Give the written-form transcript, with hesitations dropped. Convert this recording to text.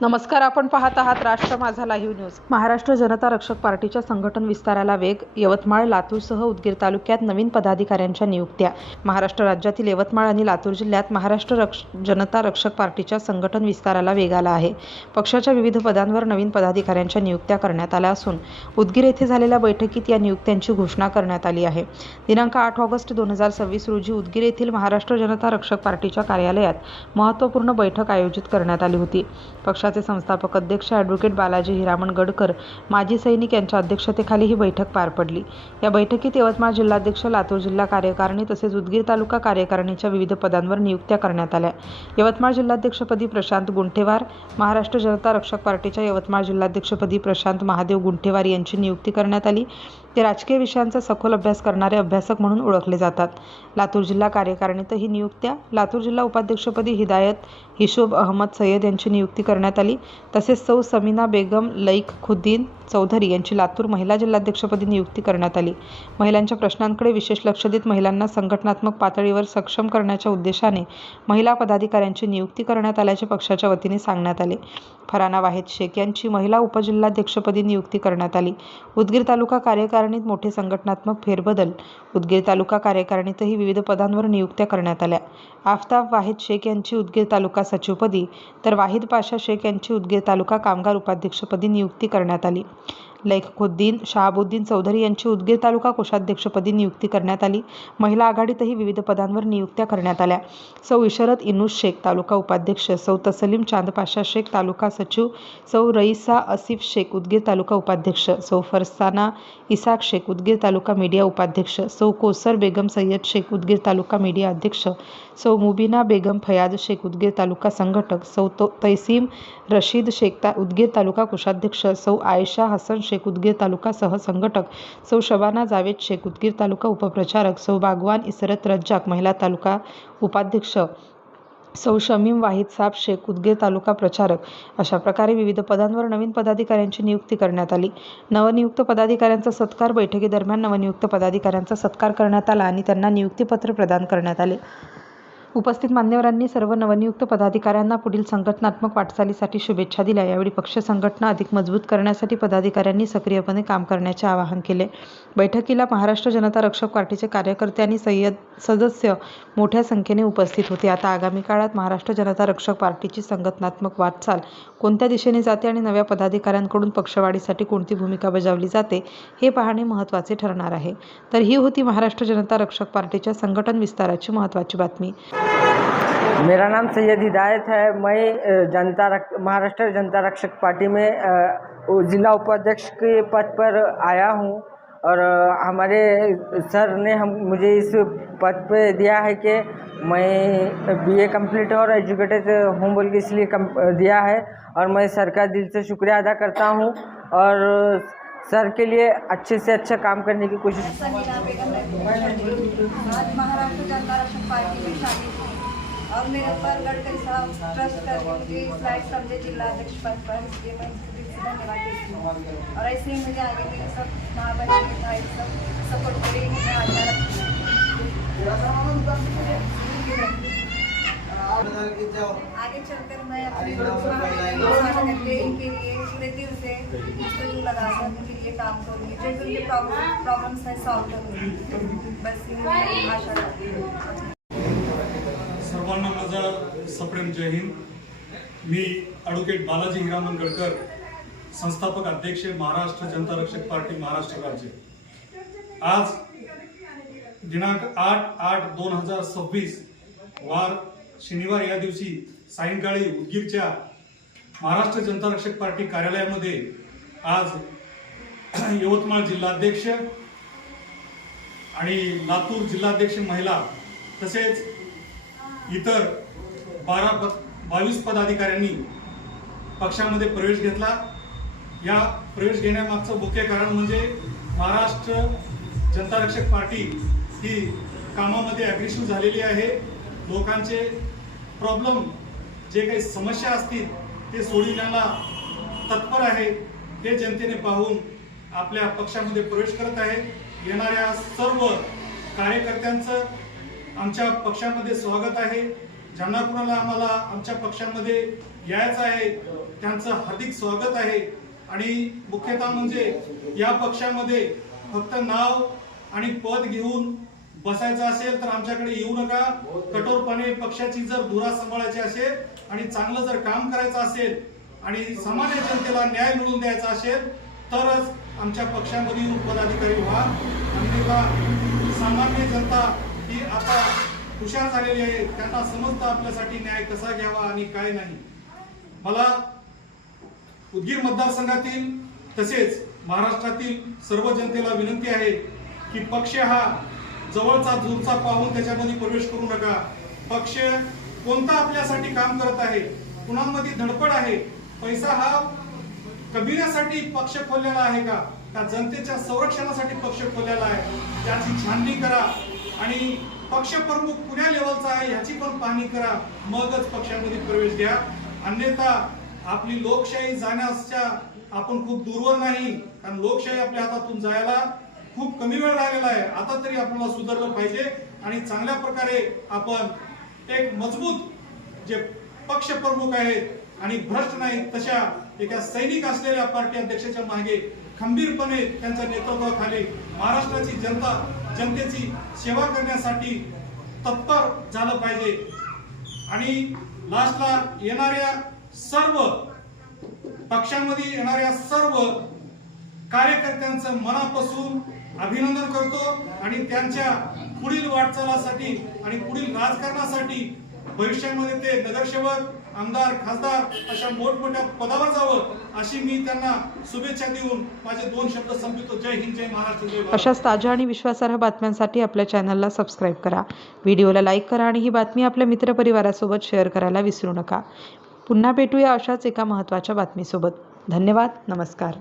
नमस्कार, आपण पाहत आहात राष्ट्र माझा लाईव्ह न्यूज। महाराष्ट्र जनता रक्षक पार्टीच्या संघटन विस्ताराला वेग। यवतमाळ, लातूरसह उदगीर तालुक्यात नवीन पदाधिकाऱ्यांच्या नियुक्त्या। महाराष्ट्र राज्यातील यवतमाळ आणि लातूर जिल्ह्यात महाराष्ट्र जनता रक्षक पार्टीच्या संघटन विस्ताराला वेग आला आहे। पक्षाच्या विविध पदांवर नवीन पदाधिकाऱ्यांच्या नियुक्त्या करण्यात आल्या असून उदगीर येथे झालेल्या बैठकीत या नियुक्त्यांची घोषणा करण्यात आली आहे। दिनांक 8 ऑगस्ट 2026 रोजी उदगीर येथील महाराष्ट्र जनता रक्षक पार्टीच्या कार्यालयात महत्त्वपूर्ण बैठक आयोजित करण्यात आली होती। पक्षाचे संस्थापक अध्यक्ष ॲडव्होकेट बालाजी हिरामण गडकर, माजी सैनिक यांच्या अध्यक्षतेखाली ही बैठक पार पडली। या बैठकीत यवतमाळ जिल्हाध्यक्ष, लातूर जिल्हा कार्यकारिणी तसेच उदगीर तालुका कार्यकारिणीच्या विविध पदांवर नियुक्त्या करण्यात आल्या। यवतमाळ जिल्हाध्यक्षपदी प्रशांत गुंठेवार, महाराष्ट्र जनता रक्षक पार्टीच्या यवतमाळ जिल्हाध्यक्षपदी प्रशांत महादेव गुंठेवार यांची नियुक्ती करण्यात आली। ते राजकीय विषयांचा सखोल अभ्यास करणारे अभ्यासक म्हणून ओळखले जातात। लातूर जिल्हा कार्यकारिणीतही नियुक्त्या। लातूर जिल्हा उपाध्यक्षपदी हिदायत हिशोब अहमद सय्यद यांची नियुक्ती करण्यात आली। तसेच सौ समीना बेगम लईखुद्दीन चौधरी यांची लातूर महिला जिल्हाध्यक्षपदी नियुक्ती करण्यात आली। महिलांच्या प्रश्नांकडे विशेष लक्ष देत महिलांना संघटनात्मक पातळीवर सक्षम करण्याच्या उद्देशाने महिला पदाधिकाऱ्यांची नियुक्ती करण्यात आल्याचे पक्षाच्या वतीने सांगण्यात आले। फराना वाहिद शेख यांची महिला उपजिल्हाध्यक्षपदी नियुक्ती करण्यात आली। उदगीर तालुका कार्यकारिणीत मोठे संघटनात्मक फेरबदल। उदगीर तालुका कार्यकारिणीतही विविध पदांवर नियुक्त्या करण्यात आल्या। आफताब वाहिद शेख यांची उदगीर तालुका सचिवपदी तर वाहिद पाशा शेख यांची उदगीर तालुका कामगार उपाध्यक्षपदी नियुक्ती करण्यात आली। लईखुद्दीन शहाबुद्दीन चौधरी यांची उदगीर तालुका कोषाध्यक्षपदी नियुक्ती करण्यात आली। महिला आघाडीतही विविध पदांवर नियुक्त्या करण्यात आल्या। सौ इशरत इनुस शेख तालुका उपाध्यक्ष, सौ तसलीम चांद पाशा शेख तालुका सचिव, सौ रईसा आसिफ शेख उदगीर तालुका उपाध्यक्ष, सौ फरसाना इसाक शेख उदगीर तालुका मीडिया उपाध्यक्ष, सौ कोसर बेगम सय्यद शेख उदगीर तालुका मीडिया अध्यक्ष, सौ मुबीना बेगम फयाज शेख उदगीर तालुका संघटक, सौ तैसीम रशीद शेख उदगीर तालुका कोषाध्यक्ष, सौ आयशा हसन शेख उदगीर तालुका सहसंघटक, सौ शबाना जावेद शेख उदगीर तालुका उपप्रचारक, सौ बागवान इसरत रज्जाक महिला तालुका उपाध्यक्ष, सौ शमीम वाहिद साब शेख उदगीर तालुका प्रचारक अशा प्रकारे विविध पदांवर नवीन पदाधिकाऱ्यांची नियुक्ती करण्यात आली। नवनियुक्त पदाधिकाऱ्यांचा सत्कार। बैठकीदरम्यान नवनियुक्त पदाधिकाऱ्यांचा सत्कार करण्यात आला आणि त्यांना नियुक्तीपत्र प्रदान करण्यात आले। उपस्थित मान्यवरांनी सर्व नवनियुक्त पदाधिकाऱ्यांना पुढील संघटनात्मक वाटचालीसाठी शुभेच्छा दिल्या। यावेळी पक्ष संघटना अधिक मजबूत करण्यासाठी पदाधिकाऱ्यांनी सक्रियपणे काम करण्याचे आवाहन केले। बैठकीला महाराष्ट्र जनता रक्षक पार्टीचे कार्यकर्ते आणि सदस्य मोठ्या संख्येने उपस्थित होते। आता आगामी काळात महाराष्ट्र जनता रक्षक पार्टीची संघटनात्मक वाटचाल कोणत्या दिशेने जाते आणि नव्या पदाधिकाऱ्यांकडून पक्षवाढीसाठी कोणती भूमिका बजावली जाते हे पाहणे महत्त्वाचे ठरणार आहे। तर ही होती महाराष्ट्र जनता रक्षक पार्टीच्या संघटन विस्ताराची महत्त्वाची बातमी। मेरा नाम सैयद हिदायत है। मैं महाराष्ट्र जनता रक्षक पार्टी में जिला उपाध्यक्ष के पद पर आया हूं और हमारे सर ने मुझे इस पद पे दिया है कि मैं बीए कंप्लीट और एजुकेटेड हूँ बोल के इसलिए दिया है और मैं सर का दिल से शुक्रिया अदा करता हूँ और सर के लिए अच्छे से अच्छा काम करने की कोशिश। आज महाराष्ट्र जनता रक्षक पार्टी में शामिल हूँ और मेरे ऊपर गडकरी साहब ट्रस्ट करके मुझे इस लायक समझे जिलाध्यक्ष पद पर, इसलिए मैं इसको दिल से धन्यवाद देती हूँ। और ऐसे ही मुझे आगे मेरे सब माँ बहन भाई सब सपोर्ट करेंगे। मैं आशा रखती हूँ आगे चलकर मैं अपने के लिए पूरे दिल से इसको लगाकर मुझे ये काम करूँगी, जो भी उनके प्रॉब्लम्स है सॉल्व करूँगी। बस ये आशा करती हूँ। सर्वांना माझा सप्रेम जय हिंद। मी ॲडव्होकेट बालाजी हिरामण गडकर, संस्थापक अध्यक्ष महाराष्ट्र जनता रक्षक पार्टी महाराष्ट्र राज्य। आज दिनांक 8/8/2026 वार शनिवार या दिवशी सायंकाळी उदगीरच्या महाराष्ट्र जनता रक्षक पार्टी कार्यालयामध्ये आज यवतमाळ जिल्हाध्यक्ष आणि लातूर जिल्हाध्यक्ष महिला तसेच इतर 22 पदाधिकाऱ्यांनी पक्षामध्ये प्रवेश घेतला। या प्रवेश घेण्यामागचं मुख्य कारण म्हणजे महाराष्ट्र जनता रक्षक पार्टी ही कामामध्ये अग्रेसिव्ह झालेली आहे। लोकांचे प्रॉब्लेम जे काही समस्या असतील ते सोडविण्याला तत्पर आहे। हे जनतेने पाहून आपल्या पक्षामध्ये प्रवेश करत आहे। येणाऱ्या सर्व कार्यकर्त्यांचं आमच्या पक्षामध्ये स्वागत आहे। ज्यांना कुणाला आम्हाला आमच्या पक्षामध्ये यायचं आहे त्यांचं हार्दिक स्वागत आहे। आणि मुख्यतः म्हणजे या पक्षामध्ये फक्त नाव आणि पद घेऊन बसायचं असेल तर आमच्याकडे येऊ नका। कठोरपणे पक्षाची जर धुरा सांभाळायची असेल आणि चांगलं जर काम करायचं असेल आणि सामान्य जनतेला न्याय मिळवून द्यायचा असेल तरच आमच्या पक्षामध्ये येऊन पदाधिकारी व्हा। अन्यथा सामान्य जनता ही आता हुशार झालेली आहे, त्यांना समजतं आपल्यासाठी न्याय कसा घ्यावा आणि काय नाही। मला उदगीर मतदारसंघातील तसेच महाराष्ट्रातील सर्व जनतेला विनंती आहे की पक्ष हा जवळचा दूरचा पाहून त्याच्यामध्ये प्रवेश करू नका। पक्ष कोणता आपल्यासाठी काम करत आहे, कुणामध्ये धडपड आहे, पैसा हा कबिण्यासाठी पक्ष खोललेला आहे का जनतेच्या संरक्षणासाठी पक्ष खोललेला आहे, त्याची छाननी करा आणि पक्ष प्रमुख कुण्या लेवलचा आहे याची पण पाहणी करा, मगच पक्षामध्ये प्रवेश द्या। अन्यथा आपली लोकशाही जाण्याच्या आपण खूप दूरवर नाही, कारण लोकशाही आपल्या हातातून जायला खूप कमी वेळ राहिलेला आहे। आता तरी आपल्याला सुधारलं पाहिजे आणि चांगल्या प्रकारे आपण एक मजबूत जे पक्ष प्रमुख आहेत आणि भ्रष्ट नाही तशा एका सैनिक असलेल्या पार्टी अध्यक्षाच्या मागे खंबीरपणे त्यांच्या नेतृत्वाखाली महाराष्ट्राची जनतेची सेवा करण्यासाठी तत्पर झालं पाहिजे। आणि लास्टला येणाऱ्या सर्व पक्षामध्ये येणाऱ्या सर्व कार्यकर्त्यांचं मनापासून अभिनंदन करतो आणि त्यांच्या पुढील वाटचालीसाठी आणि पुढील राजकारणासाठी भविष्यामध्ये ते नगरसेवक, आमदार, खासदार अशा मोठमोठ्या पदावर जावं अशी मी त्यांना शुभेच्छा देऊन माझे 2 शब्द संपवितो। जय हिंद, जय महाराष्ट्र, जय भारत। अशाच ताज्या आणि विश्वासार्ह बातम्यांसाठी आपल्या चॅनलला सबस्क्राईब करा, व्हिडिओला लाईक करा आणि ही बातमी आपल्या मित्रपरिवारासोबत शेअर करायला विसरू नका। पुन्हा भेटूया अशाच एका महत्त्वाच्या बातमीसोबत। धन्यवाद, नमस्कार।